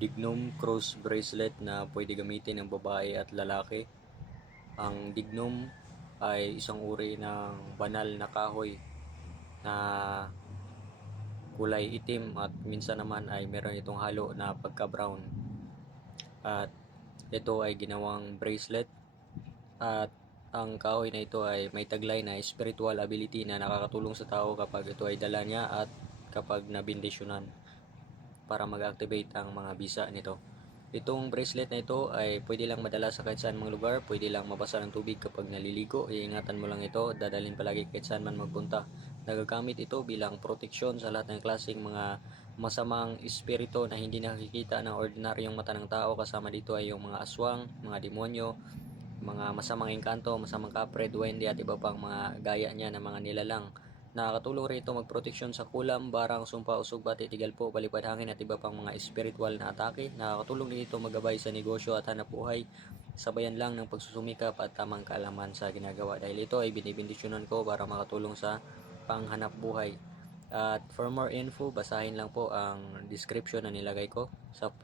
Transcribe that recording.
Dignum Cross Bracelet na pwede gamitin ng babae at lalaki. Ang dignum ay isang uri ng banal na kahoy na kulay itim at minsan naman ay meron itong halo na pagka-brown. At ito ay ginawang bracelet at ang kahoy na ito ay may taglay na spiritual ability na nakakatulong sa tao kapag ito ay dala niya at kapag nabindisyonan para mag-activate ang mga bisa nito. Itong bracelet na ito ay pwede lang madala sa kahit saan mga lugar, pwede lang mabasa ng tubig kapag naliligo, iingatan mo lang ito, dadalhin palagi kahit saan man magpunta. Nagagamit ito bilang proteksyon sa lahat ng klaseng mga masamang espiritu na hindi nakikita ng ordinaryong mata ng tao kasama dito ay yung mga aswang, mga demonyo, mga masamang engkanto, masamang kapre, duwende at iba pang mga gaya niya ng mga nilalang. Nakakatulong rin ito magproteksyon sa kulam, barang, sumpa, usog, bati, tigal po, palipad hangin at iba pang mga spiritual na atake. Nakakatulong din ito magabay sa negosyo at hanap buhay. Sabayan lang ng pagsusumikap at tamang kaalaman sa ginagawa dahil ito ay binibindisyonan ko para makatulong sa panghanap buhay. At for more info, basahin lang po ang description na nilagay ko sa